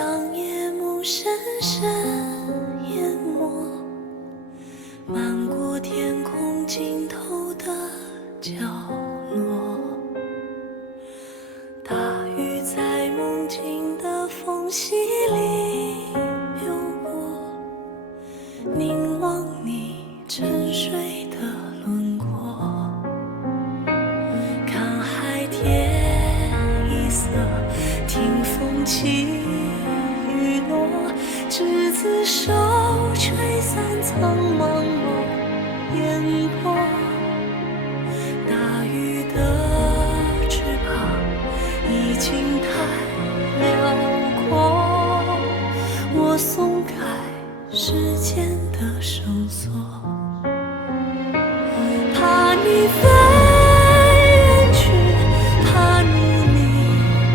将夜幕深深淹没，漫过天空尽头的角落。大雨在梦境的缝隙里流过，凝望你沉睡的轮廓，看海天一色，听风起雨落，执子手，吹散苍茫茫烟波。大雨的翅膀已经太辽阔，我松开时间的绳索，怕你飞远去，怕你离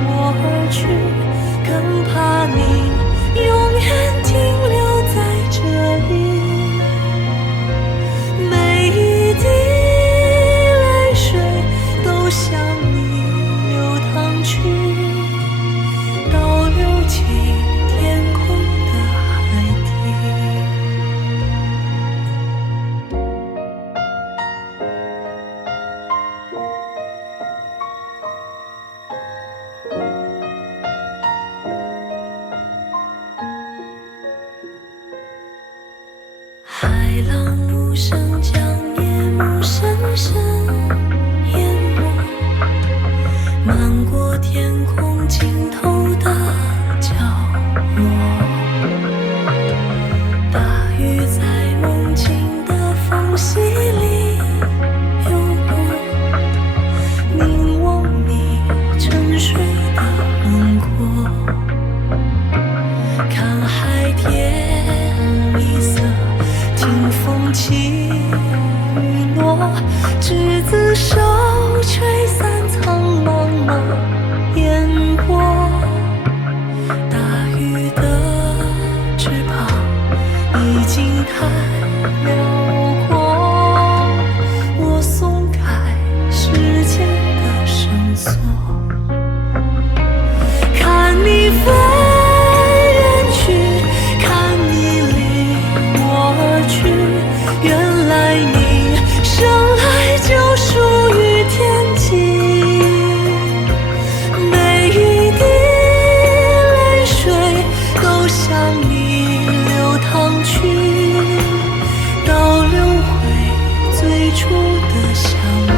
我而去，更怕你永远停留在这里。每一滴泪水都向你流淌去，倒流进天空的海底。海浪无声将夜幕深深淹没，漫过天空尽头的角落。大雨在梦境的缝隙里流过，凝望你沉睡的轮廓，看海天一色，听风起雨落，执子手，吹散苍茫茫烟波。大雨的翅膀已经太辽阔，我松开时间的绳索，看你飞远去，看你离我而去，原来你生来就属于天际。每一滴泪水都向你流淌去，倒流回最初的相约。